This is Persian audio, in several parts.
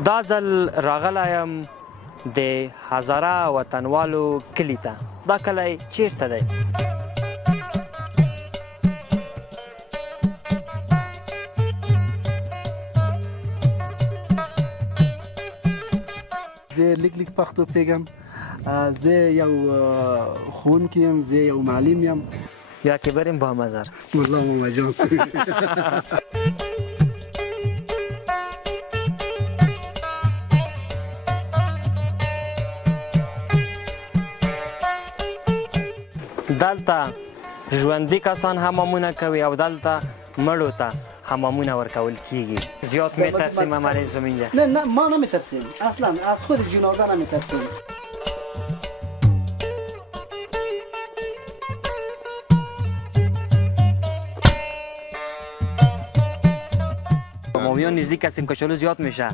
دا ځل راغلی یم د هزاره وطنوالو کلي ته. دا کلی چیرته دی؟ زه لیک پښتو پیږم. زه یو ښوونکی یم، زه یو معلم یم. بیا که بریم با مزر. والله ماما جان. دلته ژوندي کسان حمامونه کوي او دلته مړو ته حمامونه ورکول کیږي. زیاد میترسیم عمل اینجا؟ نه ما نمیترسیم اصلا، از خود جنازه نمیترسیم. مومیان نزدیک هستیم، کچالو زیاد میشه.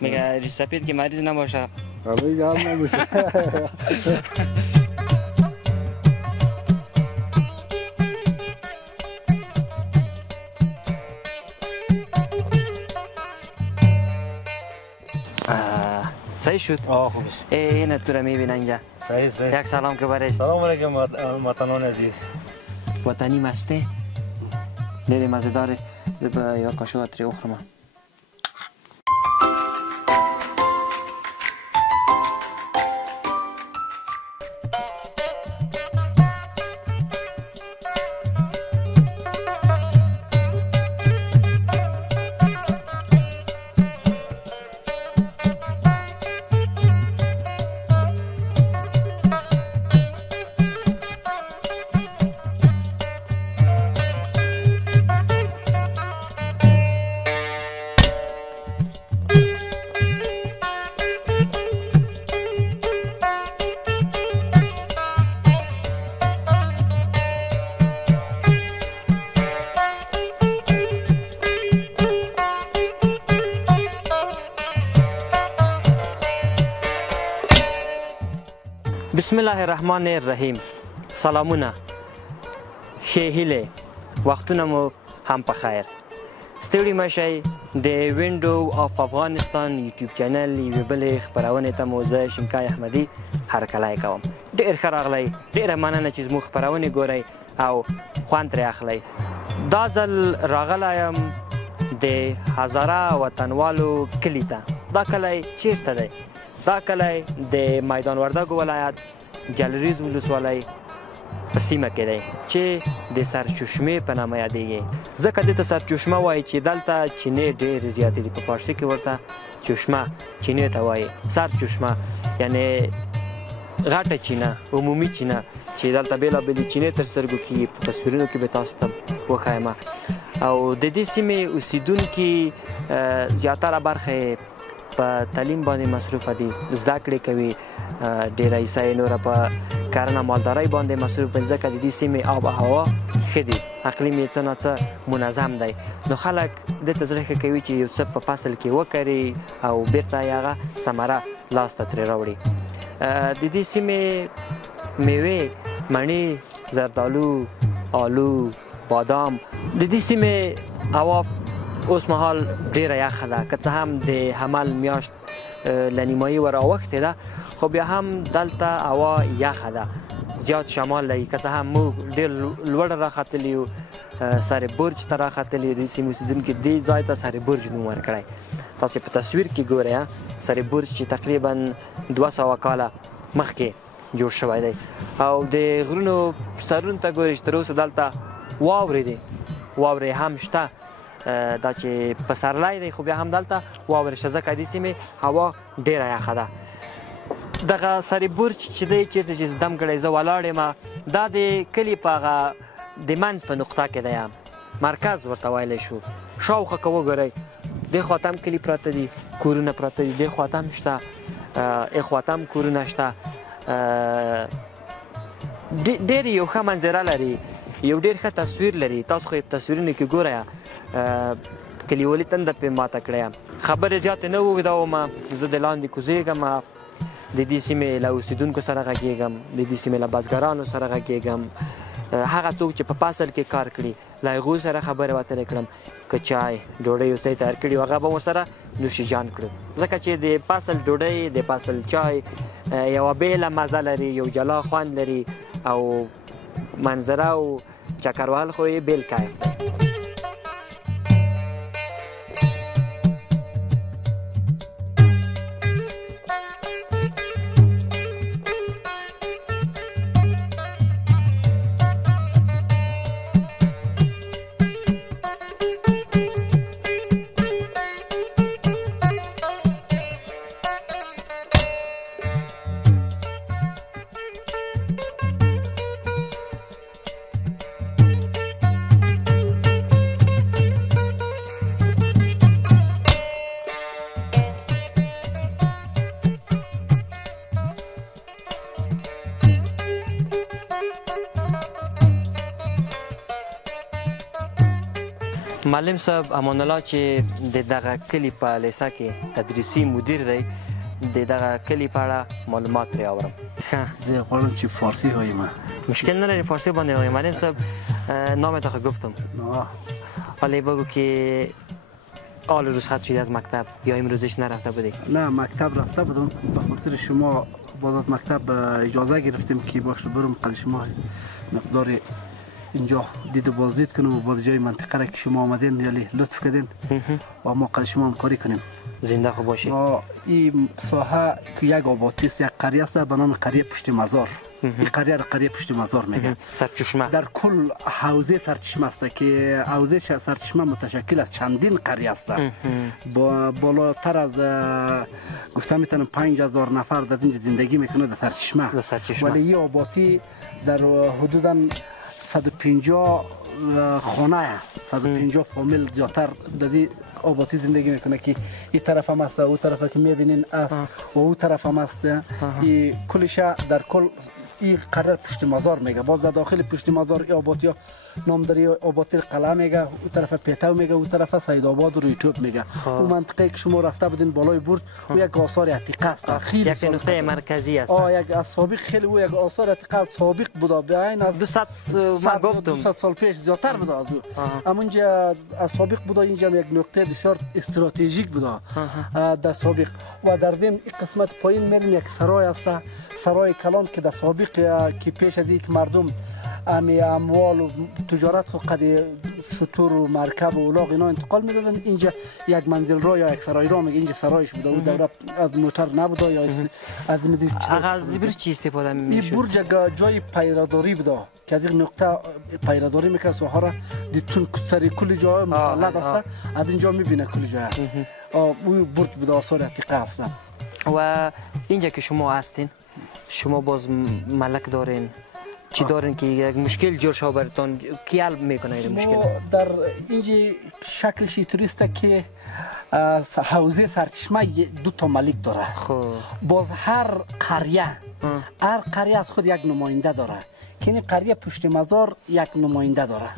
میگه ریش سفید که مریض نباشه. میگه هم نباشه. صحیح شد؟ خوبش. اینه تو را میبینه اینجا. صحیح. یک سلام که برش. سلام علیکم وطنان عزیز. وطنی مسته؟ دیدی مزیداره. یا کاشو اتری اخرمه. بسم الله الرحمن الرحیم. سلامونه، ښې هیلې، وختونه مو هم په خیر. ستړي مه شئ، د وینډو آف افغانستان یوټیوب چینل یوې بلې خپرونې ته مو زه شینکای احمدي هرکلی کوم. ډېر ښه راغلی، ډېره مننه چې زموږ خپرونې ګورئ او خوند ترې اخلئ. دا ځل راغلی یم د هزاره وطنوالو کلي ته. دا کلی چیرته دی؟ دا کلی د میدان وردګو ولایت جلریز ولسوالۍ په سیمه کې دی چې د سرچشمې په نامه یادېږي. ځکه دې ته سرچشمه وایي چې دلته چینې ډېرې زیاتې دي. په فارسي کې ورته چشمه چینې ته وایي. سرچشمه یعنې غټه چینه، عمومي چینه چې دلته بېلابېلې چینې تر سترګو کېږي. په تصویرونو کې به تاسو ته وښایم. او د دې سیمې اوسېدونکي زیاتره برخه په تعلیم باندې مصروفه دي، زده کړې کوي. ډېره حصه یې نوره په کرنه مالدارۍ باندې مصروف دي، ځکه د دې سیمې آب و هوا ښه دي، اقلیم یې څه نه څه منظم دی. نو خلک دې ته زړه ښه کوي چې یو څه په فصل کې وکري او بیرته یې هغه ثمره لاسته ترې راوړي. د دې سیمې میوې، مڼې، زردالو، آلو، بادام. د دې سیمې هوا اوس مهال ډېره یخه ده، که څه هم د حمل میاشت له نیمایي ور راوښتې ده، خو بیا هم دلته هوا یخه ده، زیات شمال لري. که څه هم موږ ډېر لوړ راختلي یو، سر برج ته راختلي یو. د سیمې اوسېدونکي دې ځای ته سر برج نوم ورکړی. تاسې په تصویر کې ګورئ سر برج چې تقریبا 200 کاله مخکې جوړ شوی دی. او د غرونو سرونو ته ګورئ چې تر اوسه دلته واورې دي، واورې هم شته. دا چې پسرلی دی خو بیا هم دلته واورې شته، ځکه دې سیمې هوا ډېره یخه ده. دغه سر برج چې دی چېرته چې دم کړی زه ولاړ یم، دا د کلي په هغه د منځ په نقطه کې دی، مرکز ورته ویلی شو. شاوخوا که وګورئ دې خواته هم کلي پراته دي، کورونه پراته دي، دې خواته هم شته، اخواته هم کورونه شته. ډېر یو ښه منظره لري، یو ډېر ښه تصویر لري. تاسو خو یې په تصویرونو کې ګورئ، کلیوالي تنده پرې ماته کړې یم. خبرې زیاتې نه اوږدوم، زه د لاندې کوزېږم، د دې سیمې له اوسېدونکو سره غږېږم، د دې سیمې له بزګرانو سره غږېږم، هغه څوک چې په فصل کې کار کړي له هغوی سره خبرې اترې کړم که چای ډوډۍ یو څه تیار کړي هغه به ورسره نوشیجان کړم ځکه چې د فصل ډوډۍ د فصل چای یوه بېله مزه لري یو جلا خوند لري او منظره او چکر وهل خو یې بېل کیف دی. معلم صاحب امان الله چې د دغه کلي په لیسه کې تدریسي مدیر دی د دغه کلي په اړه معلومات پرې اورم. زه غواړم چې فارسی وایم. مشکل نداری فارسی باندې وایم. معلم صاحب نامت خود گفتم. حالا بگو که حال روز خط شدی از مکتب یا امروزش نرفته بودی؟ نه مکتب رفته بودم به خاطر شما باز از مکتب اجازه گرفتیم که باشه برم قد شما مقدار اینجا دید و بازدید کنم و باز جای منطقه را که شما آمدین یعنی لطف کردین و ما قد شما همکاری کنیم. زنده خوب باشی. این ساحه که یک آبادی است، یک قریه است به نام قریه پشت مزار. این قریه را قریه پشت مزار میگن. سرچشمه. در کل حوزه سرچشمه است که حوزه سرچشمه متشکل از چندین قریه است. با بالاتر از گفتم میتونم 5000 نفر در اینجا زندگی میکنه در سرچشمه. ولی این آبادی در حدوداً 150 خانه 150 فامیل زیادتر در این آبادی زندگی میکنه که این طرف هم است و طرف که میبینین است و اون طرف هم است. این کلش در کل این قرار پشت مزار میگه. باز در داخل پشت مزار این آبادی ها نامداری آبادی قلعه میگه، اون طرف پیتاو میگه، اون طرف سید آباد و رویتوب میگه. اون منطقه که شما رفته بودین بالای برج و یک آثار عتیقه است. خیلی یک نقطه مرکزی است. یک سابق خیلی و یک آثار عتیقه سابق بوده. بیاین از 200 من گفتم 200 سال پیش زیادتر بوده از او. اونجا از سابق بوده. اینجا یک نقطه بسیار استراتژیک بوده در سابق. و در ضمن این قسمت پایین میرین یک سرای است، سرای کلان که در سابق که پیش از اینکه مردم اموال و تجارت خود قد شطور و مرکب و الاغ اینا انتقال میدادن، اینجا یک منزل را یا یک سرای را میگه اینجا سرایش بوده. اون دوره از موتر نبوده یا از از برج چی استفاده میشد؟ این برج جای پیراداری بوده که از این نقطه پیراداری میکنه ساحه را دیتون سری کل جا مسلط است. از اینجا میبینه کل جا. اون برج بوده آثار عتیقه است. و اینجا که شما هستین شما باز ملک دارین چی دارین که یک مشکل جور شو براتون کی حل میکنه این مشکل؟ در اینجا شکلش توریست که حوزه سرچشمه دو تا ملک داره. باز هر قریه از خود یک نماینده داره که این قریه پشت مزار یک نماینده داره.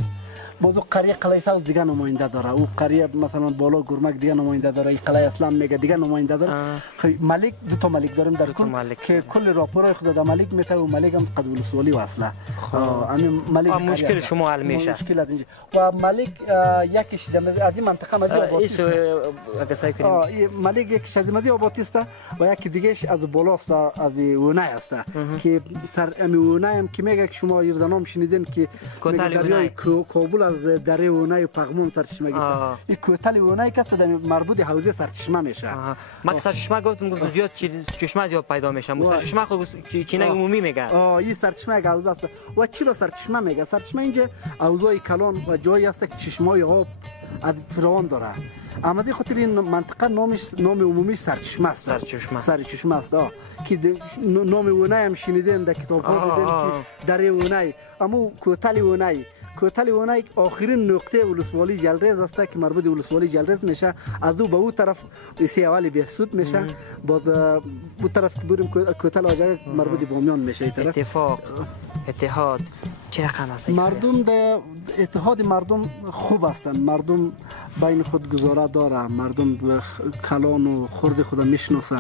باز قریه قلعه سوز دیگه نماینده داره. او قریه مثلا بالا گرمک دیگه نماینده داره. این قلعه اسلام میگه دیگه نماینده داره. ملک دو تا ملک داریم در کل که کل راپورای خود در ملک میته و ملک هم قد ولسوالی واصله. همین ملک مشکل شما حل میشه. مشکل از اینجا و ملک یکیش از این منطقه مدی آبادی است. اگه سعی کنیم ملک یکیش از مدی آبادی است و یکی دیگهش از بالاست از ونه است که سر ونه هم که میگه که شما یردنام شنیدین که دریای کابل از دره ونه و پغمون سرچشمه گرفته. این کوتل ونه که در مربوط حوزه سرچشمه میشه. من سرچشمه گفتم زیاد چشمه زیاد پیدا میشه. سرچشمه خود چینه عمومی میگه. این سرچشمه حوزه است. و چرا سرچشمه میگه؟ سرچشمه اینجا حوزه کلان و جایی است که چشمه آب از فراوان داره. اما خاطر این منطقه نام عمومی سرچشمه است. سرچشمه است که نام ونه هم شنیدین در کتاب‌ها دیدین که دره ونه. اما کوتل ونه آخرین نقطه ولسوالی جلریز است که مربوط به ولسوالی جلریز میشه. از او به اون طرف سیاولی بهسود میشه. باز اون طرف بریم کوتل آجر مربوط به بامیان میشه. این طرف اتحاد چه رقم است؟ مردم در اتحاد مردم خوب هستند. مردم بین خود گزاره داره. مردم کلان و خرد خود میشناسه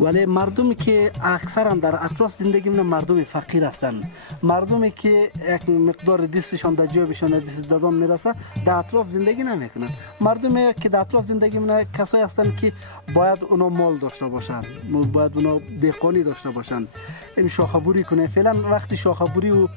ولی مردمی که اکثرا در اطراف زندگی میکنن مردم فقیر هستند. مردمی که یک مقدار دستشان در جیبشان دست دادن میرسه در اطراف زندگی نمیکنن. مردمی که در اطراف زندگی میکنن کسایی هستند که باید اونا مال داشته باشند، باید اونا دهقانی داشته باشند، این شاخه‌بوری کنه. فعلا وقتی شاخه‌بوری و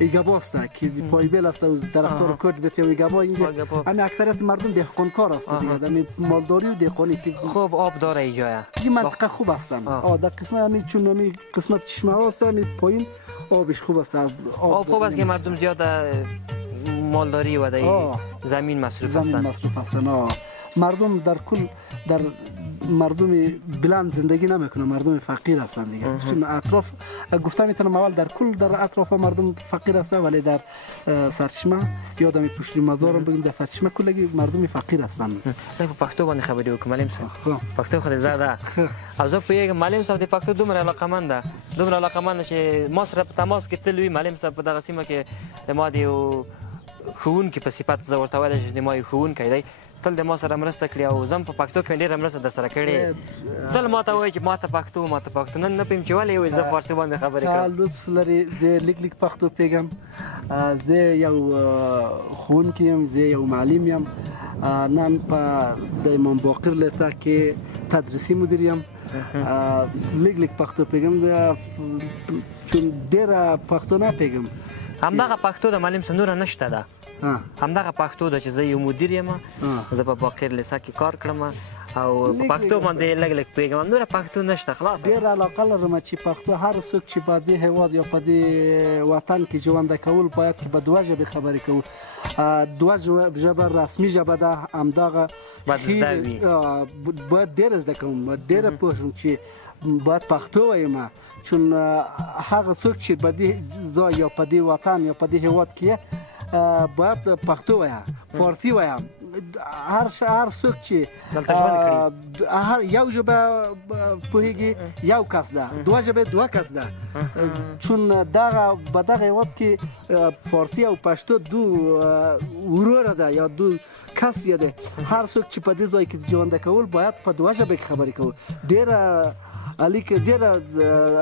ایگابا است که پایبل است و درختار کرد بته و ایگابا اینجا همه اکثریت مردم دهقانکار هستند. در مالداری و دهقانی که خوب آب داره اینجا. این منطقه خوب هستند. در قسمت همین چون همین قسمت چشمه ها است همین پایین آبش خوب است. آب خوب است که مردم زیاد مالداری و در زمین مصروف هستند. مردم در کل در مردم بلند زندگی نمیکنه، مردم فقیر هستند دیگه. چون اطراف گفتم میتونم اول در کل در اطراف مردم فقیر هستند، ولی در سرچشمه یا در پشت مزار بگیم در سرچشمه کلگی مردم فقیر هستند. په پښتو باندې خبرې وکړم معلم صاحب. پښتو خو دې زده او زه پوهېږم معلم صاحب د پښتو دومره علاقمند ده، دومره علاقمند چې ما سره په تماس کې تل وي. معلم صاحب په دغه سیمه کې د ما د یو ښوونکي په صفت زه ورته ویلی چې د ما یو ښوونکی دی، تل د ما سره مرسته کړې او زه هم په پښتو کې ډېره مرسته در سره کړې. تل ما ته وایي چې ما ته پښتو نن نه پوهېږم چې ولې وایي زه فارسي باندې خبرې کوم. لطف لري زه لیک پښتو پیږم. زه یو ښوونکی یم، زه یو معلم یم. نن په د امام باقر لیسه کې تدریسي مدیر یم. لیک پښتو پیږم چون ډېره پښتو نه پیږم. همدغه پښتو د معلم صاحب نوره نشته ده. همدغه پښتو ده چې زه یو مدیر یم، زه په باقر لیسه کې کار کړم او په پښتو باندې لږ لږ پوهېږم. نوره پښتو نشته خلاص. ډېره علاقه لرم چې پښتو هر څوک چې په دې هېواد یا په دې وطن کې ژوند کول باید چې په دوه ژبې خبرې کوو. دوه ژبه رسمي ژبه ده، همدغه باید زده وي. باید ډېره زده کوم، ډېره پوه شم چې باید پښتو وایم. چون هغه څوک چې په دې ځای یا په دې وطن یا په دې هېواد کې باید پښتو وایم، فارسي وایم. هر څوک چې یو ژبه پوهېږي یو کس ده، دوه ژبې دوه کس ده. چون په دغه هېواد کې فارسي او پښتو دو وروره ده یا دو کس ده. هر څوک چې په دې ځای کې ژوند کول باید په دوه ژبې کې خبرې کول. ډېره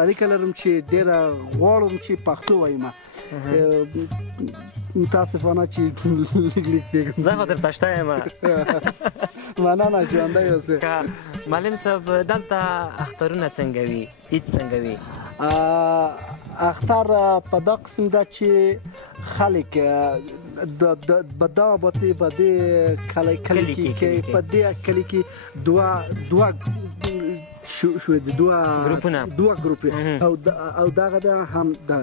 اړیکه لرم چې ډېره غواړم چې پښتو وایم. متاسفانه چې لیک پیږم. زه خو درته شته یم. مننه ژوندی اوسې. معلم صاحب دلته اخترونه څنګه وي؟ عید څنګه وي؟ اختر په دا قسم ده چې خلک په دا باطې په دې کلی کې په دې کلی کې دوه شو د دوه ګروپونه او دغه ده هم ده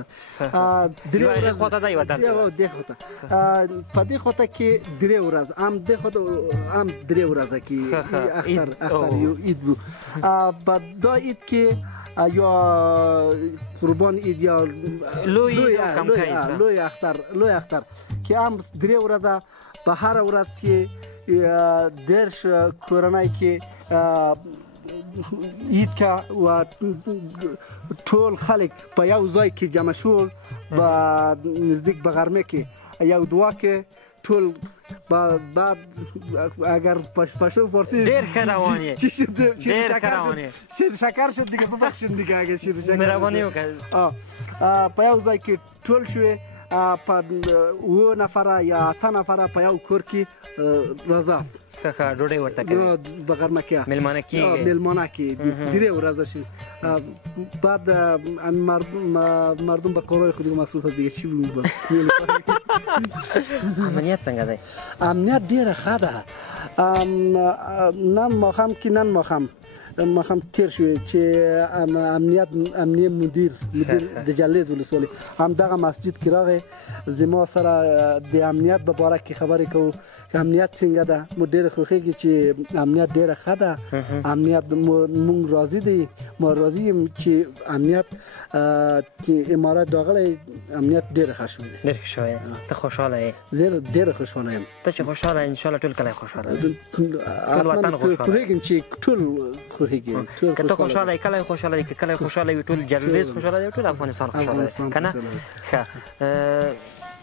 درې ورځې خواته دی وطن په دې خواته کې درې ورځې هم دې خواته هم درې ورځې کې اختر یو عید بو. په دا عید کې یا قربان عید یا لوی اختر که هم درې ورځې په هر ورځ کې دېرش کورنۍ کې عید که و ټول خلک په یو ځای کې جمع شول نزدیک به غرمه کې یو دعا کې ټول بعد اگر پشو فارسی ډېر ښه روان یې ډېر ښه روان یې شیر شکر شد دیگه ببخشید دیگه اگه شیر شکر مهرباني وکړه. په یو ځای کې ټول شوې په 9 نفره یا 8 نفره په یو کور کې راځه ښه ډوډۍ ورته کوي په غرمه کې میلمانه کېږي میلمانه کې درې ورځې شي. بعد مردم به کارهای خود مصروف دیگه چی بود. امنیت څنګه دی؟ امنیت ډېره ښه ده. نن ماښام تیر شوی چې امنیه مدیر د جلید ولسوالۍ همدغه مسجد کې راغی زما سره د امنیت په باره کې خبرې کوو چې امنیت څنګه ده. مو ډېره خوښېږي چې امنیت ډېره ښه ده. امنیت مونږ راضي دي، ما راضي یم چې امنیت چې امارت راغلی امنیت ډېره ښه شوی. ډېر ښه شوی. ته خوشحاله یې؟ زه ډېره خوشحاله یم. ته چې خوشحاله انشاءالله ټول کلی خوشحاله ټول وطن خوشحاله. پوهېږم چې ټول خوښېږي. که ته خوشحاله یې کلی خوشحاله دی، که کلی خوشحاله وي ټول جلریز خوشحاله دی، ټول افغانستان خوشحاله دی که نه؟ ښه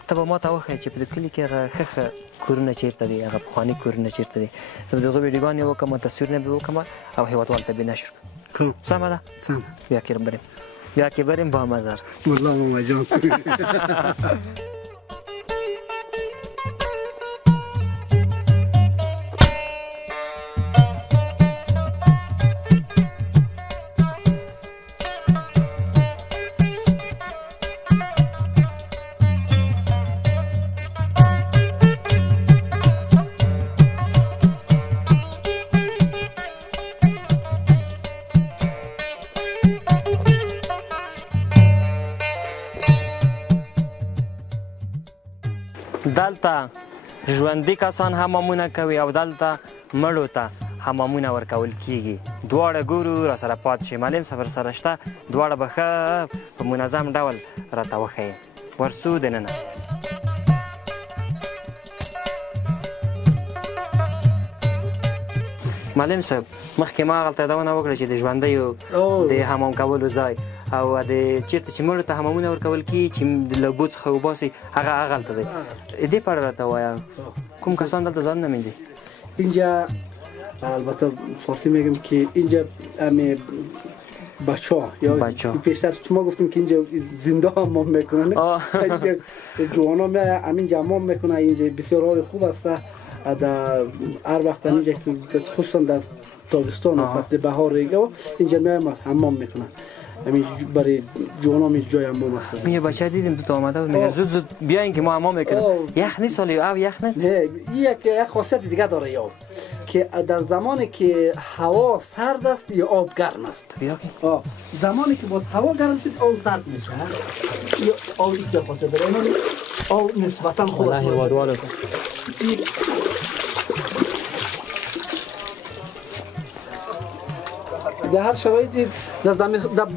ته به ما ته وښایې چې په دې کلي کې هغه ښه کورونه چېرته دي، هغه پخواني کورونه چېرته دي. زه به د هغو ویډیوګانې وکړم، تصویرونه به وکړم او هېوادوالو ته به یې نشر کړم. خب سمه ده سم بیا که بریم بیا که بریم با مزار والله ماما جان دلته ژوندي کسان حمامونه کوي او دلته مړو ته حمامونه ورکول کیږي دواړه ګورو را سره پات شي معلم صاحب سره شته دواړه به ښه په منظم ډول راته وښیي ورڅو دننه معلم صاحب مخکې ما هغلته یادونه وکړه چې د ژوندیو د حمام کولو ځای او د چېرته چې مړو ته حمامونه ورکول کېږي چې له اوبو څخه وباسي هغه هغلته دی دې په اړه راته وایه کوم کسان دلته ځانونه مینځي اینجا البته فارسی میگم که اینجا همه بچه ها یا پیشتر شما گفتیم که اینجا زنده حمام میکنن جوان ها همینجا حمام میکنن اینجا بسیار حال خوب است در هر وقت اینجا که خصوصا در تابستان و فصل بهار اینجا میایم حمام میکنن همین برای جوانام این جای حمام است یه بچه دیدیم تو آمده بود میگه زود زود بیاین که ما حمام میکنیم یخ نیست سالی او یخ نه نه یک خاصیت دیگه داره یا که در زمانی که هوا سرد است یا آب گرم است بیا که زمانی که باز هوا گرم شد آب سرد میشه یا آب اینجا خاصیت داره آب نسبتا خوب است والله در هر شرایطی در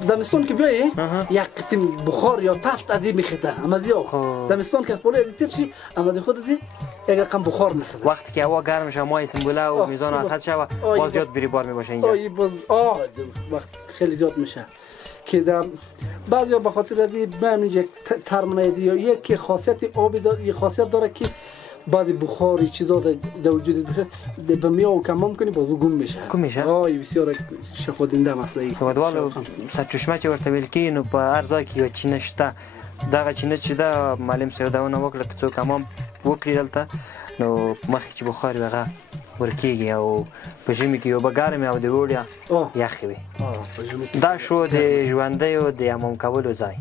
زمستان که بیایی یک قسم بخار یا تفت ادی میخیته اما زیاد زمستان که پولی ادی ترشی اما دی خود ادی یک رقم بخار میخیته وقتی که هوا گرم شه مای سنبوله و میزان اسد شه باز زیاد بری بار میباشه اینجا باز وقت خیلی زیاد میشه که در بعضیا به خاطر ادی همینجا ترمونه ادی یا یک خاصیت آبی داره یک خاصیت داره که بعد بخاری چیزا در وجود به میاه و کمام کنی باز گم میشه گم میشه بسیار شفا دنده مسئله ودوالو سرچشمه چې ورته ویل کېږي نو په هر ځای کې یوه چینه شته دغه چینه چې ده معلم صاحب دونه وکړه که څوک حمام وکړي دلته نو مخکې چې بخار وي هغه ورکېږي او په ژمي کې یو به ګرم او د اوړي یخې وي دا شو د ژوندیو د حمام کولو ځای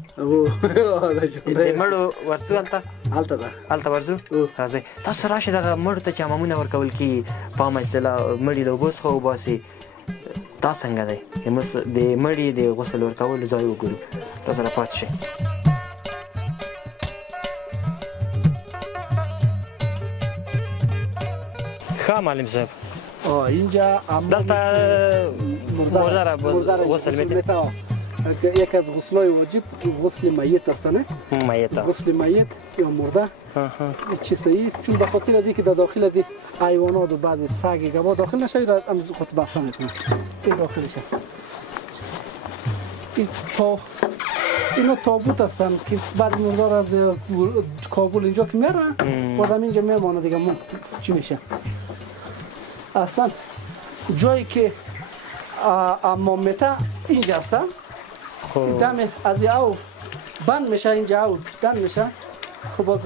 د مړو ورځو هلته ورځو راځئ تاسو راشئ دغه مړو ته چې حمامونه ورکول کېږي په عامه اصطلاح مړي له اوبو څخه وباسي دا څنګه دی د مړي د غسل ورکولو ځای وګورو راسره پاتې شئ ښه معلم صاحب اینجا دلته مردار غسل میده یک از غسلای واجب غسل میت است نه میت غسل میت یا مرده چیزی چون به خاطر ازی که در داخل از حیوانات و بعد سگ گوا داخل نشه را هم خود بحثا میکنه این داخلشه اینا تابوت هستن که بعد مردار از کابل اینجا که میرن بعد اینجا میمانه دیگه چی میشه اصلا جایی که حمام میته اینجا است دم از او بند میشه اینجا او بند میشه خب باز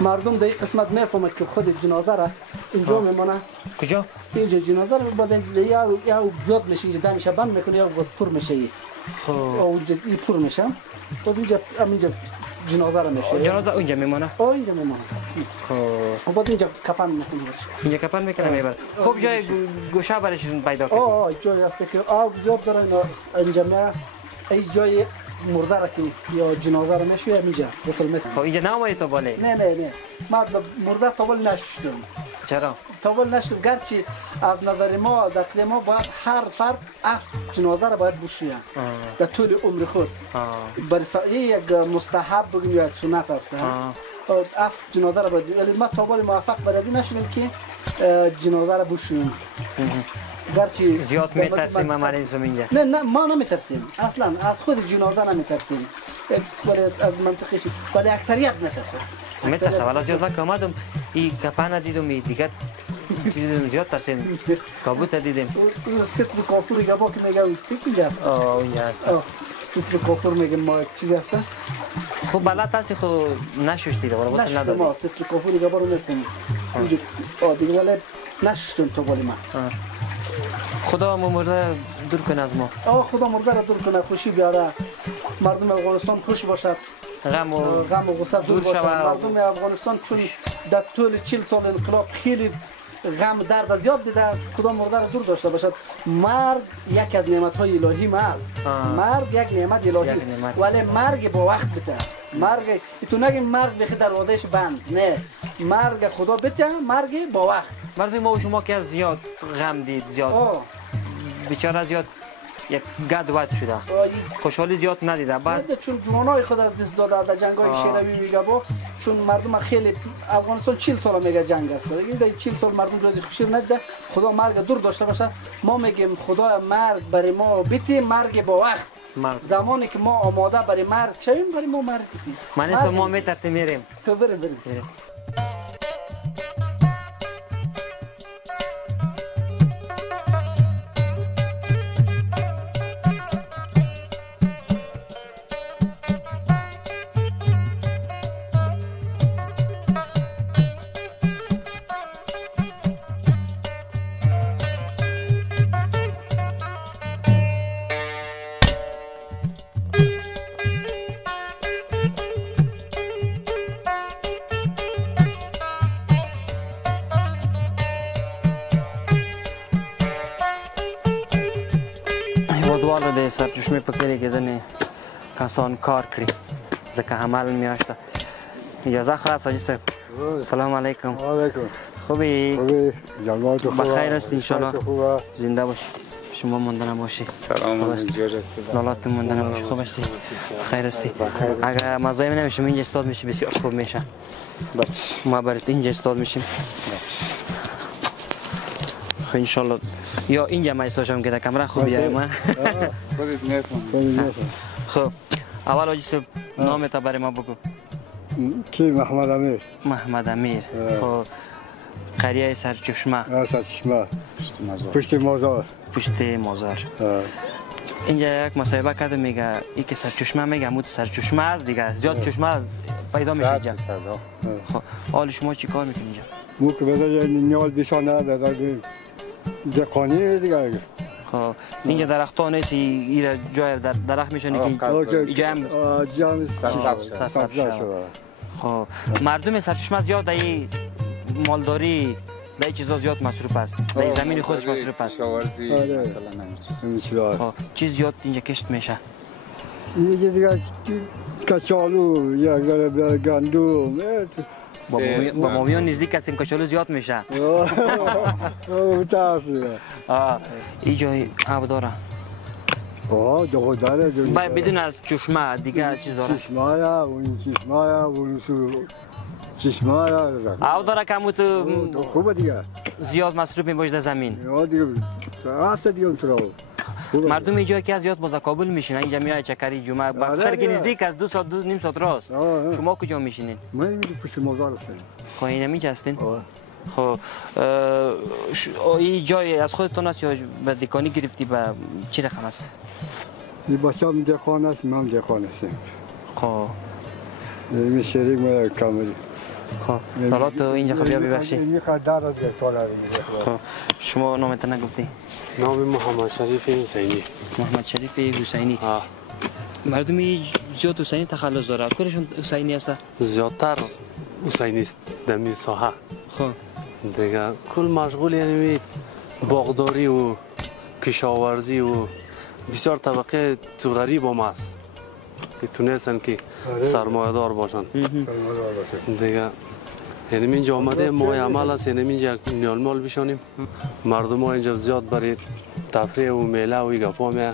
مردم در این قسمت میفهمد که خود جنازه را اینجا میمانه کجا؟ اینجا جنازه را بعد یا زیاد میشه اینجا دمشه بند میکنه یا پر میشه او این پر میشه بعد اینجا جنازه را میشه جنازه اونجا میمانه؟ اینجا میمانه خب بعد اینجا کفن میکنه اینجا کفن میکنه میبره خب جای گوشه برش پیدا کنید جای هست که آب زیاد داره اینجا میره این جای مرده را که یا جنازه را میشویه اینجا غسل میکنه خب اینجا نامایی تو باله؟ نه ما مرده تاول نشدم چرا؟ تاول نشدم گرچه از نظر ما در ما باید هر فرد 7 جنازه را باید بشویه در طول عمر خود برای یک مستحب بگیم یا یک سنت است 7 جنازه را باید ولی ما تاول موفق برای نشدم که جنازه را بشویم گرچه زیاد میترسیم معلم صاحب اینجا نه ما نمیترسیم اصلا از خود جنازه نمیترسیم ولی از منطقه ولی اکثریت میترسه میترسه ولی زیاد وقت آمدم این کپانه دیدم دیگه دیدیم زیاد ترسیم کابوت دیدیم ستر کافور گبا که میگم چی کجاست؟ اینجا هست ستر کافور میگم ما چیزی هست؟ خب بلد هستی خب نشوشتی ولی واسه نشتم ندادی ما ستر کافور گبا رو میکنیم دیگه ولی نشتم تو ولی من خدا مرده دور کنه از ما خدا مرده را دور کنه خوشی بیاره مردم افغانستان خوش باشد غم و غصه دور باشد مردم افغانستان چون در طول 40 سال انقلاب خیلی غم درد زیاد دیده خدا مرده را دور داشته باشد مرگ یک از نعمت‌های الهی است مرگ یک نعمت الهی است ولی مرگ با وقت بده مرگ تو نگی مرگ بخی در وادهش بند نه مرگ خدا بده مرگ با وقت مردم ما و شما که زیاد غم دید زیاد بیچاره زیاد یک گد ود شده خوشحالی زیاد ندیده بعد چون جوانای خود از دست داده در جنگ‌های شوروی میگه با چون مردم خیلی افغانستان 40 سال میگه جنگ است این در 40 سال مردم روزی خوشی ندیده خدا مرگ دور داشته باشه ما میگیم خدا مرگ برای ما بده مرگ با وقت زمانی که ما آماده برای مرگ شویم برای ما مرگ بده من ما میترسیم میریم بریم د سرچشمه په کلی کې ځنې کسان کار کړي ځکه عمل میاشته اجازه خواست حاجی صاحب سلام علیکم خوبی بخیر است انشالله زنده باشی شما مانده نباشی سلام علیکم لالات مانده نباشی خوب هستی خیر هستی اگر مزاحم نمیشیم اینجا استاد میشی بسیار خوب میشه ما برات اینجا استاد میشیم خب انشالله یا اینجا ما استاشم که در کمره خوب بیایم من خب اول حاجی صاحب نامت برای ما بگو کی محمد امیر خب قریه سرچشمه پشت مازار اینجا یک مصاحبه کرده میگه ای که سرچشمه میگه مود سرچشمه است دیگه زیاد چشمه پیدا میشه اینجا خب حال شما چی کار میکنید اینجا؟ مو که بذار نیال بیشانه بذار دقانی دیگه خب اینجا درخت ها نیست ایره جای درخت میشونه که اینجا هم سرسبز شد خب مردم سرچشمه زیاد ای مالداری در چیزا زیاد مصروف است در زمین خودش مصروف است چیز زیاد اینجا کشت میشه اینجا دیگه کچالو یک ذره گندم با مامیان نزدیک هستیم کچالو زیاد میشه اینجا آب داره داره بدون از چشمه دیگه چیز داره چشمه آب داره که خوبه دیگه زیاد مصروف میباشه در زمین دیگه هست دیگه اونطور مردم اینجا که از زیاد باز کابل میشینن اینجا میای چکری جمعه بخاطر که نزدیک از 2 ساعت نیم ساعت راست شما کجا میشینین؟ ما اینجا پشت مازار هستیم خب اینجا اینجا هستین؟ خب این جای از خودتون است یا به دکانی گرفتی به چی رقم است؟ این بچه‌م دکان است من دکان هستم خب این شریک ما کاملی خب حالا تو اینجا خب بیا ببخشی این خدار از تولد خب شما نامت نگفتی؟ نام محمد شریف حسینی محمد شریف حسینی مردمی زیاد حسینی تخلص داره کارشون حسینی است زیادتر حسینی است در این ساحه خب دیگه کل مشغول یعنی باغداری و کشاورزی و بسیار طبقه تو غریب هم است که تونستن که سرمایه دار باشن دیگه یعنی اینجا آمده ما عمل است یعنی اینجا نیال مال بشانیم مردم ها اینجا زیاد برای تفریح و میله و گپا میه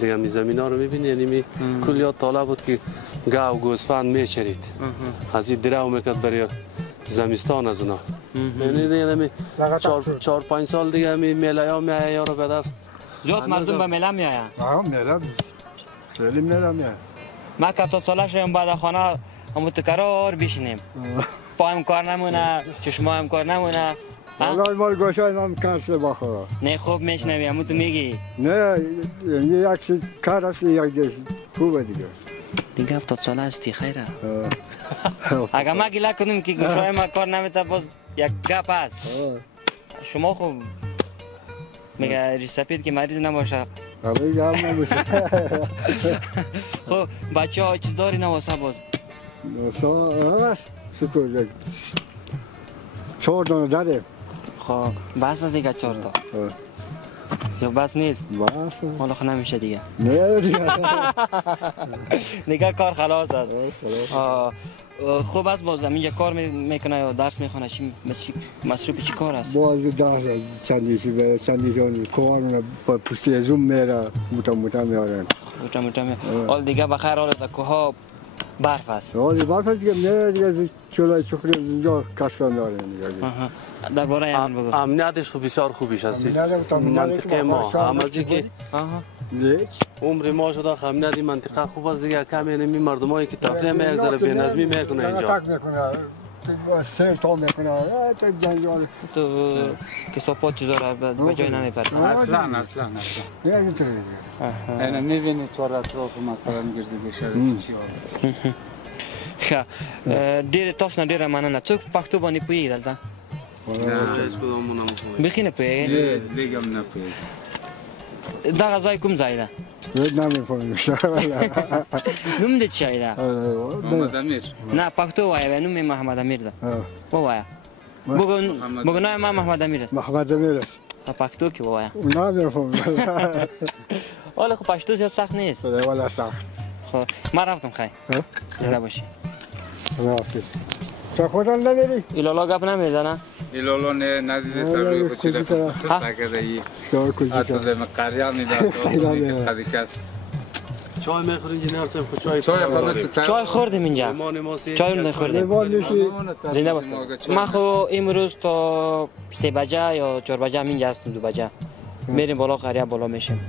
دیگه می زمین ها رو میبینی یعنی کل یاد طالب بود که گاو و گوسفند میچرید از این درو میکرد برای زمستان از اونا یعنی دیگه 4-5 سال دیگه میله ها میایه یارو بدر زیاد مردم به میله میایه میله خیلی میله میایه ما که تا ساله شدیم بعد خانه متکرار بشینیم پایم کار نمونه چشما هم کار نمونه والله مال گوشای هم کنسل بخورا نه خوب میشنوی همون تو میگی نه یک چیز کار است یک دیگه خوبه دیگه 70 ساله هستی خیره اگه ما گله کنیم که گوشای ما کار نمیده باز یک گپ هست شما خوب میگه ریسپید که مریض نباشه همه گم نمیشه خب بچه ها چیز داری نواسه باز آقا سکر 4 دانه داره خب بس از دیگه 4 تا یا بس نیست بس حالا خب نمیشه دیگه نه دیگه دیگه کار خلاص است خوب است باز اینجا کار میکنه یا درس میخونه چی مصروف چی کار است باز درس چندیشون کار پشتی زوم میره موتا میارن حال دیگه بخیر حال در کوها برف است حالی برف است دیگه نه دیگه چولای چخری اینجا کسران دارن دیگه درباره همین بگو امنیتش خب بسیار خوبیش است منطقه ما همازی که عمر ما شده امنیت این منطقه خوب است دیگه کمی نمی مردمایی که تفریح میگذره بینظمی میکنه اینجا سر تا میکنه تو جنجال تو کسافات چیزا رو به جای نمیپره اصلا نه اینطوری اینا میبینی چهار اطراف مثلا گرده بشه چی خب ډېر تاسو نه ډېره مننه څوک پښتو باندې پوهېږي دلته بیخي نه پوهېږې لږ هم نه پوهېږم دغه ځای کوم ځای ده نمیفهمم نوم دې څه شی ده محمد امیر نه پښتو وایه نوم یې محمد امیر ده ووایه بگو نه ما محمد امیر است محمد امیر په پښتو کې ووایه نمیفهمم حالا خو پښتو زیاد سخت نیست ولا سخت خب ما رفتم خیر زنده باشی رافت چه خودم نمیری ایلالا گپ نمیزنه ایلولو ندیده سر روی خوچی ده خستگه ای حتی ده مقریا میده تو خدیکه است چای میخورین جنر صاحب خود چای چای خوردیم اینجا چای رو نخوردیم زنده باش ما خو امروز تا 3 بجه یا 4 بجه هم اینجا هستیم 2 بجه میریم بالا قریه بالا میشیم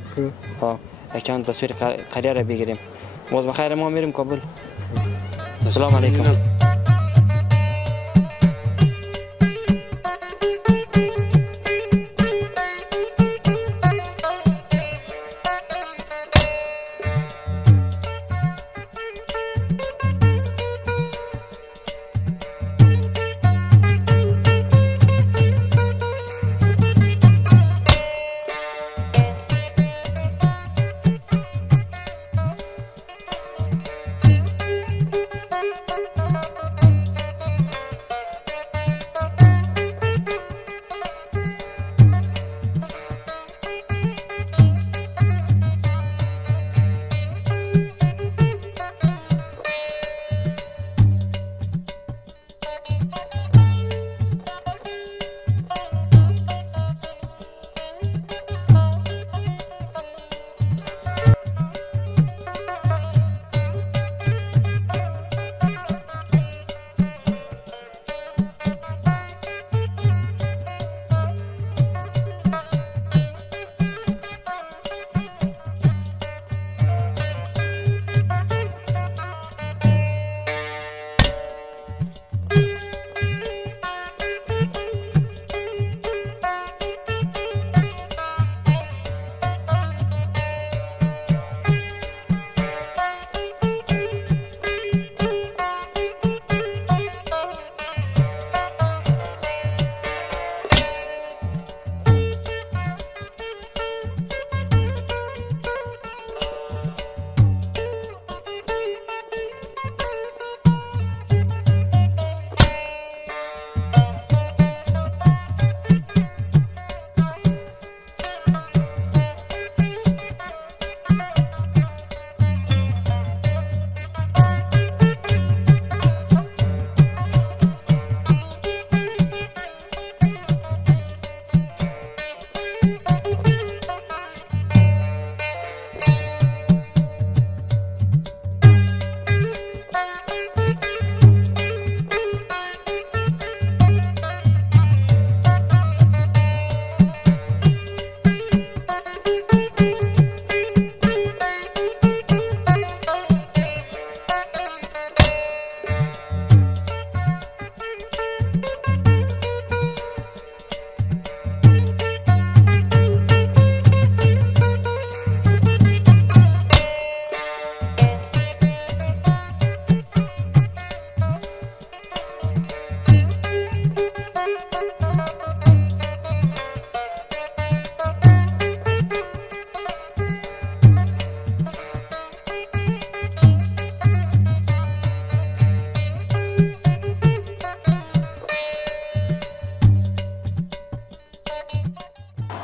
ها یک چند تصویر قریه رو بگیریم باز بخیر ما میریم کابل السلام علیکم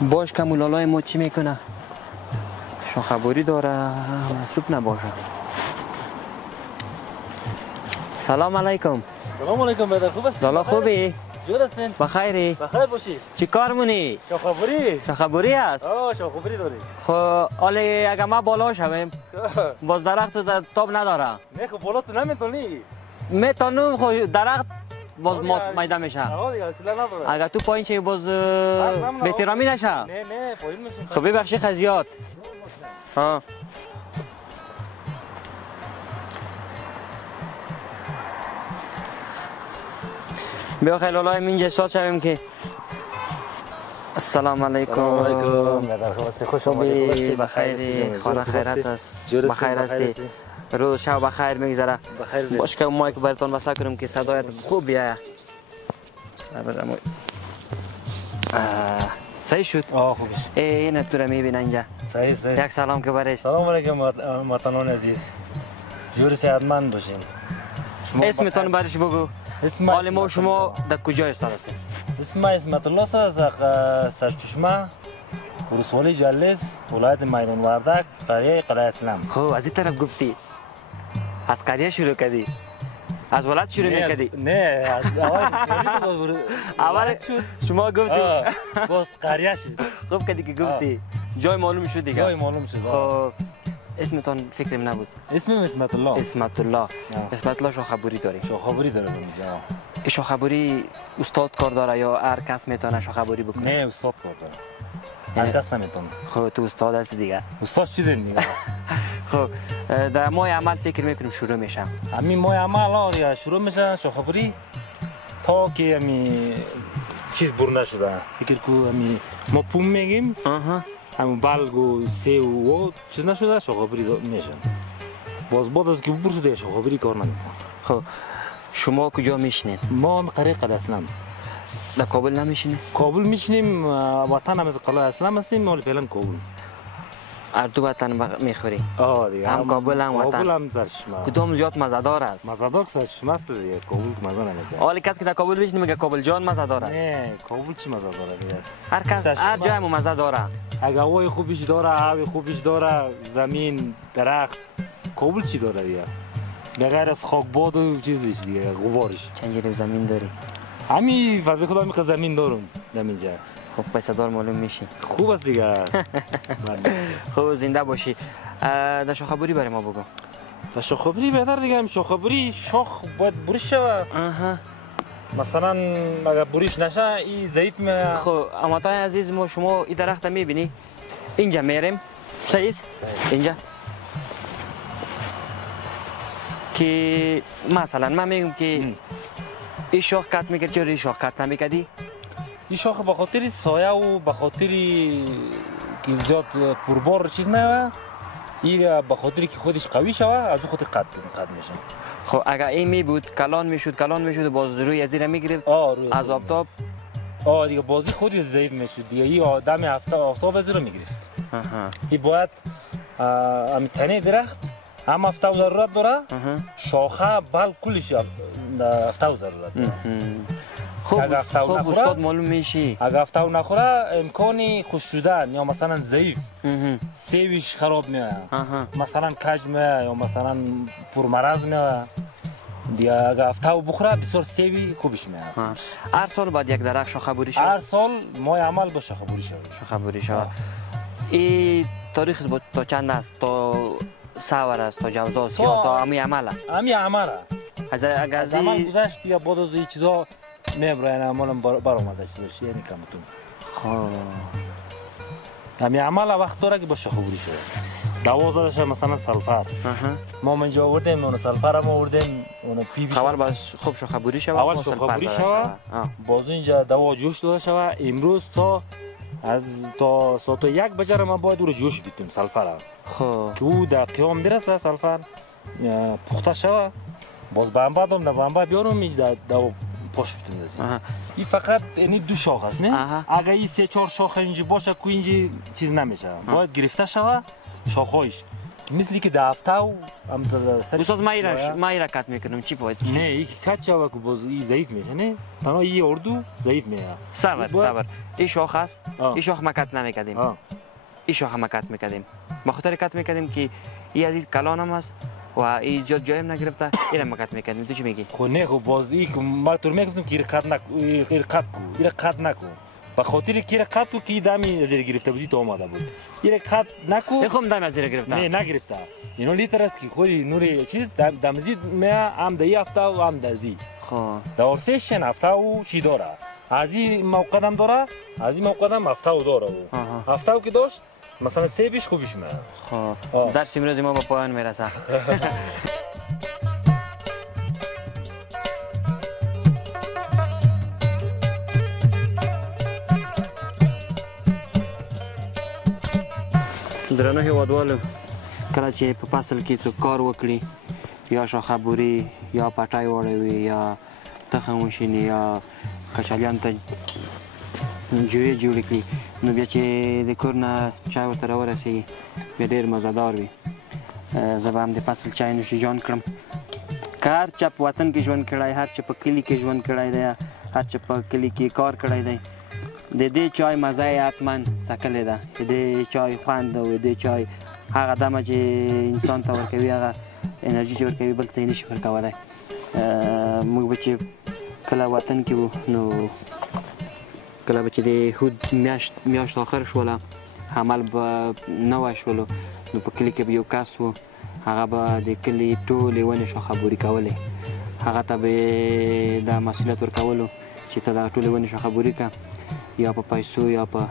باش که مولالای ما چی میکنه؟ شاخبوری داره مصروف نباشه. سلام علیکم. سلام علیکم برادر، خوب هستی؟ لالا خوبی؟ جور هستین؟ بخیری؟ بخیر باشی. چی کار مونی؟ شاخبوری؟ شاخبوری است؟ شاخبوری داری. خب حالا اگه ما بالا شویم باز درخت تاب نداره. نه خب بالا تو نمیتونی. میتونم خب درخت باز میده میشه. دیگه اصلا نداره. اگه تو پایین شی باز بهترامی نشه. نه پایین میشین. خب ببخشی خزیات. ها. بیا خیلی لالای اینجا شاد شویم که السلام علیکم. خوش آمدید. بخیر، خانه خیرت است. بخیر هستی؟ روز شب بخیر میگذره. باش که مایک براتون وصل کنم که صدایت خوب بیاید. صبر امو. صحیح شد؟ خوبه. این تو رو میبینه اینجا. صحیح. یک سلام که برش. سلام علیکم وطنان عزیز. جور صحتمند باشین. اسمتون برش بگو. حال ما شما در کجا هستید؟ اسم اسمت الله از سرچشمه ولسوالی جلز ولایت میدان وردک قریه قلعه اسلام. خب از این طرف گفتی از قریه شروع کردی؟ از ولایت شروع میکردی؟ نه از اول شما گفتی باز قریه شد. خوب کردی که گفتی جای معلوم شد دیگه. جای معلوم شد. خب اسمتون فکرم نبود. اسمم اسمت الله. اسمت الله. اسمت الله شاخبوری داری؟ شاخبوری داره اینجا. این شاخبوری استاد کار داره یا هر کس میتونه شاخبوری بکنه؟ نه استاد کار داره. هر کس نمیتونه. خب تو استاد هستی دیگه. استاد چی دیگه؟ خب در ماه عمل فکر میکنیم شروع میشم. همین ماه عمل یا شروع میشه شاخبوری تا که همین چیز بر نشده. فکر کو همین ما پوم میگیم. همون برگ و سیب و چیز نشده شاخبوری میشن. باز بعد از که بر شده شاخبوری کار نمیکنه. خب شما کجا میشینید؟ ما قریه قلعه اسلام. در کابل نمیشینید؟ کابل میشینیم، وطن هم از قلعه اسلام هستیم، ولی فعلا کابل. هر دو وطن میخوری؟ دیگه. هم کابل هم وطن. کابل هم سرچشمه. کدام جات مزه‌دار است؟ مزه‌دار سرچشمه است دیگه. کابل مزه نمیده. حالا کسی که در کابل میشینه میگه کابل جان مزه‌دار است. نه کابل چی مزه داره دیگه؟ هر کس هر جای مزه داره. اگه هوای خوبیش داره، هوای خوبیش داره، زمین، درخت، کابل چی داره دیگه؟ بغیر از خاکباد و چیزش دیگه، غبارش. چند جریب زمین داری؟ همین فضل خدا میگه زمین دارم نمیجا. خب پیسه دار معلوم میشی. خوب است دیگه. خب زنده باشی. در شاخبوری برای ما بگو. در شاخبوری بهتر دیگه. هم شاخبوری شاخ باید بریش شود. مثلا اگر بریش نشه این ضعیف میاد. خب اماتای عزیز ما شما این درخت میبینی؟ اینجا میریم. صحیح؟ اینجا که مثلا من میگم که این شاخ کات میکرد چرا این شاخ کات نمیکردی؟ این شاخ به خاطر سایه و به خاطر که زیاد پربار چیز نه، این به خاطر که خودش قوی شوه از خود قد میشه. خب اگر این می بود کلان میشد باز روی از زیر میگرفت از آفتاب. دیگه بازی خودی ضعیف میشد دیگه. این آدم آفتاب از زیر میگرفت. این باید هم تنه درخت هم آفتاب ضرورت داره. شاخه بال کلش آفتاب ضرورت داره. خوب استاد معلوم میشی. اگه آفتاب نخوره امکانی خوش شدن یا مثلا ضعیف سیبش خراب میاد، مثلا کج میاد یا مثلا پرمرض میاد دیگه. اگه آفتاب بخوره بسیار سیبی خوبش میاد. هر سال باید یک درخت شاخبوری شود؟ هر سال ماه عمل با شاخبوری شود. این تاریخ تا چند است؟ تا سوار است، تا جوزاست یا تا همی عمل است؟ همی عمل است. اگر از زمان گذشت یا بعد از این چیزا میبراین عملم برآمده شدش یعنی کمتون. همی عمل وقت داره که با شاخبوری شود. 12 مثلا سلفر. ما منجا آوردیم اون سلفر هم آوردیم اون پی بی. اول باز خوب شاخبوری شود. اول شاخبوری شود. باز اینجا دوا جوش داده شود. امروز تا ساعت 1 بجه ما باید او رو جوش بیتیم سلفر. خب که او در قیام برسه سلفر پخته شود. باز بعد نوامبر بیارم اینجا دوا پاش بیتیم. این فقط یعنی دو شاخ است نه؟ اگر این 3-4 شاخ اینجا باشه که اینجا چیز نمیشه. باید گرفته شود شاخهایش مثلی که در هفته و هم سر استاد ما ایرا کات میکنم چی باید نه این کات شوا که باز این ضعیف میشه نه تنها این اردو ضعیف میشه صبر این شاخ است این شاخ ما کات نمیکردیم این شاخ ما کات میکردیم ما خاطر کات میکردیم که این عزیز کلان هم است و این جایم نگرفته اینا ما کات میکردیم تو چی میگی خب نه خب باز این ما طور میگفتم که این کات نکن به خاطر که کات کو کی دمی زیر گرفته بودی تو اومده بود این کات نکو بخوام دم زیر گرفته نه نگرفته اینو لیتر است که خودی نوری چیز دمزید می هم ده هفته و هم دزی خب در سشن هفته و چی داره از این موقع هم داره از این موقع هم هفته و داره هفته و که داشت مثلا سه بیش خوبیش میاد خب درس امروز ما با پایان میرسه درنو هیوادوالو کله چې په فصل کې څوک کار وکړي یا شاخه بوري یا پټای وړوي یا تخم وشیني یا کچالیان ته جوړې جوړې کړي نو بیا چې د کور نه چای ورته راورسېږي بیا ډېر مزهدار وي زه به هم د فصل چای نوشیجان کړم که هر چا په وطن کې ژوند کړی هر چا په کلي کې ژوند کړی دی هر چا په کلي کې کار کړی دی د دې چای مزه یې حتما څکلې ده د دې چای خوند او د دې چای هغه دمه چې انسان ته ورکوي هغه انرژي چې ورکوي بل څه یې نشي ورکولی موږ به چې کله وطن کې وو نو کله به چې د هود میاشت آخر شوله حمل به نوی شولو نو په کلي کې به یو کس و هغه به د کلي ټولې ونې شاخهبوري کولې هغه ته به یې دا مسؤلیت ورکولو چې ته دغه ټولې ونې شاخهبوري کړه یا په پیسو یا په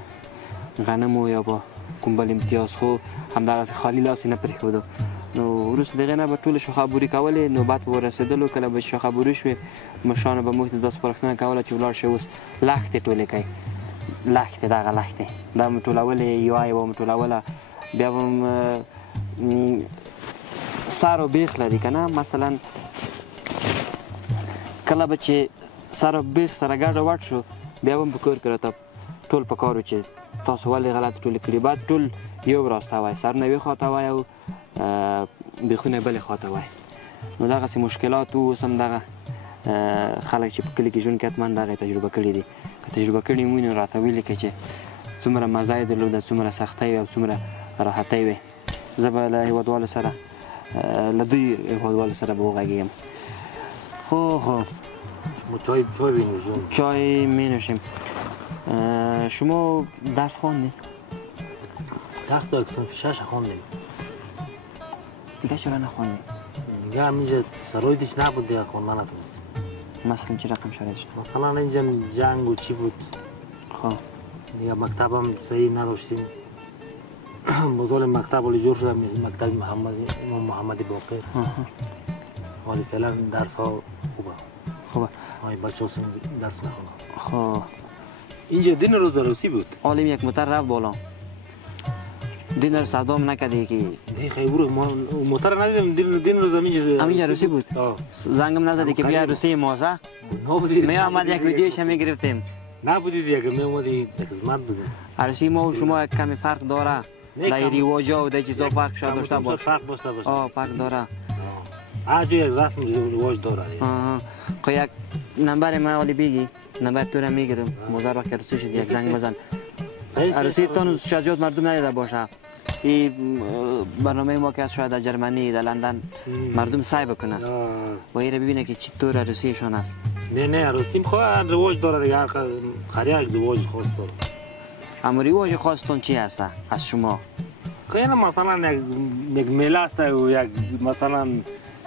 غنمو یا په کوم بل امتیاز خو همدغسې خالي لاس یې نه پرېښودو نو وروسته د هغې نه به ټولې شاخهبوري کولې نوبت به ورسېدلو کله به چې شاخهبوري شوې مشرانو به موږ ته داسې سپارښتنه کوله چې ولاړ شئ اوس لښتې ټولې کوئ لښتې دغه لښتې دا به مې ټولولې یوه یوه مې ټولوله بیا به سر و بیخ لري که نه مثلا کله به چې سر و بیخ سره ګډه وډ شو بیا به هم په کور کې راته ټول په کار و چې تاسو ولې غلط ټولې کړي باید ټول یو راسته وای سرونه یوې خواته وای او بیخونه بلې خواته وای نو دغسې مشکلات و اوس هم دغه خلک چې په کلي کې ژوند کوي حتما دغه تجربه کړي دي که تجربه کړي مو نو راته ولیکئ چې څومره مزه یې درلوده څومره سختۍ وي او څومره راحتۍ وي زه به له هېوادوالو سره له دوی هېوادوالو سره به وغږېږم خب چای می نوشیم شما درس خواندید؟ درس تا صنف 6 خواندیم دیگه چرا نخواندید؟ دیگه همینجا شرایطش نبود دیگه خواندن نتونستیم مثلا چه رقم شرایطش؟ مثلا اینجا جنگ و چی بود خب دیگه مکتب هم صحیح نداشتیم بازال مکتب ولی جور شدم مکتب محمدی باقر ولی فعلا درس ها خوبه بچه هستم درس نخونم خب اینجا دین روز روسی بود عالم یک موتر رفت بالا دین رو صدام نکرده که دی خیلی موتر ندیدم دین روز همینجا روسی بود زنگم نزده که بیا روسی مازه می آمد یک ویدیوش هم گرفتیم نبودید یک می اومدی یک خدمت بودیم عروسی ما و شما کمی فرق داره در رواجا و در چیزا فرق شاید داشته باشه فرق داره آج یک رسم رواج داره خب یک نمبر ما ولی بگی نمبر تو را میگیرم موزار وقت عروسی شد یک زنگ بزن عروسی تون شاید مردم ندیده باشه این برنامه ما که شاید در جرمنی در لندن مردم سعی بکنه و این را ببینه که چطور عروسیشان است نه عروسیم خواهد رواج داره دیگه خریال رواج خاص داره اما رواج خاصتون چی هسته از شما؟ خیلی مثلا یک میله است و یک مثلا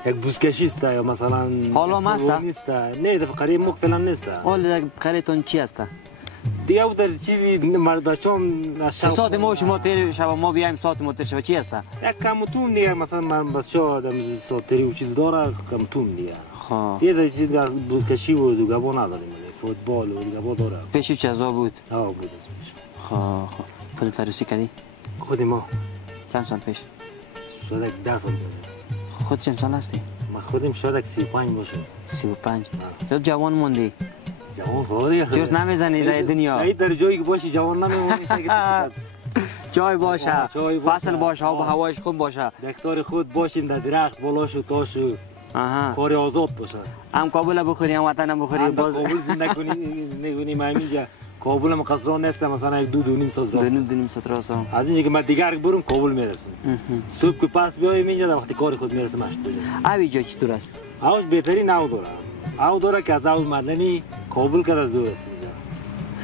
یک بوسکشی است یا مثلا حالا ما است؟ نه در قریب مختلف نیست حالا قریتون چی است؟ دیگه او در چیزی بچه‌ام ساعت ما شما تیر شب ما بیایم ساعت ما تیر شب چی است؟ یک کمتون دیگه مثلا من بچه‌ها در ساعت تری و چیز داره کمتون دیگه خب یه چیز از بوسکشی و زوگابا نداریم فوتبال و زوگابا داره پیش چه ازا بود؟ بود خب خودت عروسی کردی؟ خود ما چند سال پیش؟ شاید 10 سال خود چند سال هستی؟ ما خودم شاید 35 باشه 35 تو جوان موندی؟ جوان خواهی جوز نمیزنی در دنیا؟ ای در جایی که باشی جوان نمیمونی چای باشه چای باشه. فصل باشه آب و هوایش خوب باشه دکتر خود باشیم در درخت بالاش و تاش و کار آزاد باشه هم کابل بخوری هم وطن بخوری باز کابل زنده کنیم همینجا کابل هم قصران نیست مثلا یک 2-2.5 ساعت راست 2.5 ساعت راست از اینجا که من دیگر برم کابل میرسم صبح که پس بیایم اینجا در وقتی کار خود میرسم اوی جا چطور است؟ اوش بهترین او داره که از او مدنی کابل که از دور است اینجا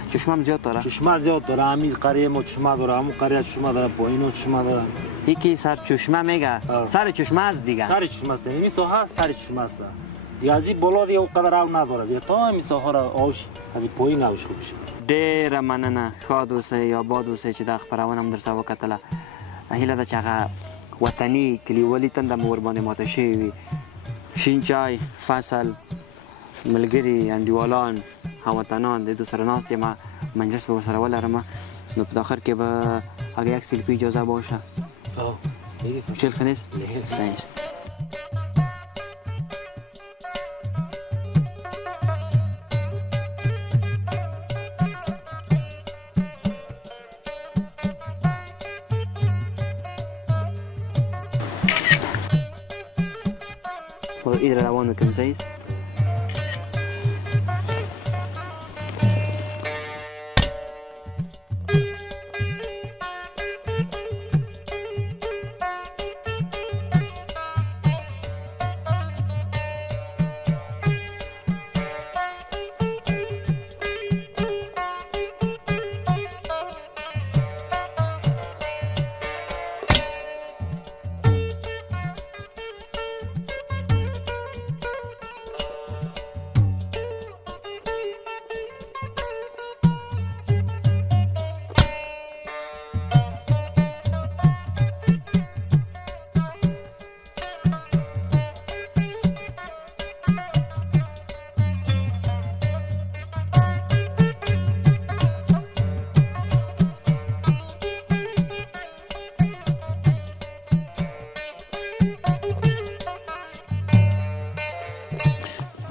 چشمه هم زیاد داره؟ چشمه زیاد داره همین قریه ما چشمه داره همون قریه چشمه داره پایین چشمه داره یکی سر چشمه میگه سر چشمه است دیگه سر چشمه است این ساحه سر چشمه است یا از این بالا دیگه اونقدر او نداره تا همین ساحه را آوش از این پایین آوش خوب بشه ډېره مننه ښاد اوسئ یا باد اوسئ چې دا خپرونه هم درته وکتله هیله ده چې هغه وطني کلیوالي تنده مو ورباندې ماته شوې وي شین چای فصل ملګري انډیوالان هموطنان د دوی سره ناست یم مجلس به ورسره ولرم نو په آخر کې به اگه یک سلفی اجازه باشه مشکل نیست صحیح ایدر روان میکنم سایز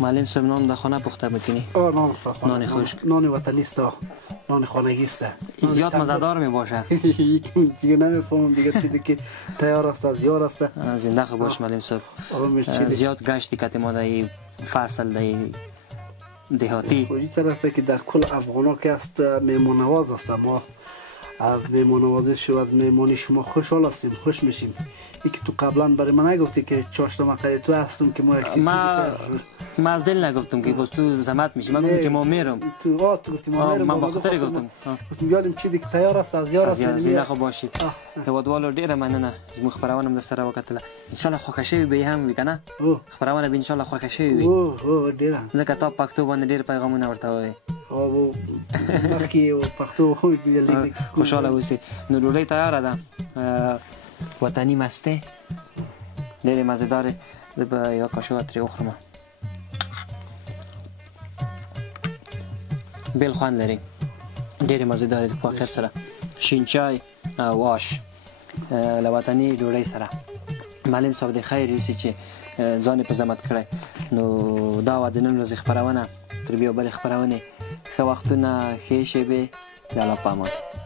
معلم صاحب نان در خانه پخته میکنی؟ نان خشک نان وطنی است نان خانگی است زیاد مزه‌دار می باشه دیگه نمیفهمم دیگه چیزی که تیار است از یار است زنده خوب باش معلم صاحب زیاد گشتی که ما در این فصل در دهاتی این طرف که در کل افغانا که است میمون نواز است ما از میمون نوازش و از میمونی شما خوشحال هستیم خوش میشیم این که تو قبلا برای من نگفتی که چاشتمقه تو هستم که ما از دل نگفتم که باز تو زحمت میشی من گفتم که ما میرم تو گفتی ما میرم من با خاطر گفتم بیالیم چیزی که تیار است از یار است زنده خوب باشید هوادوالو ډیره مننه زموږ خبرونه هم سره وکتله ان شاء الله خوښ شوی به هم وی کنه خبرونه به ان شاء الله خوښ شوی وي او ډیره ځکه تا پښتو باندې ډیر پیغامونه ورته وایي او مخکې پښتو ویل خوشاله اوسئ نو ډوډۍ تیاره ده وطنی مسته ډیره مزه‌داره زه به یو کاشوغه ترې وخورم بیل خوند لري ډیره مزه‌داره د واقعیت سره شین چای او آش له وطني ډوډۍ سره معلم صاحب د خیر یوسي چې ځان په زحمت کړی نو دا وه د نن ورځې خپرونه تر بیا بلې خپرونې ښه وختونه ښې شېبې د الله په امان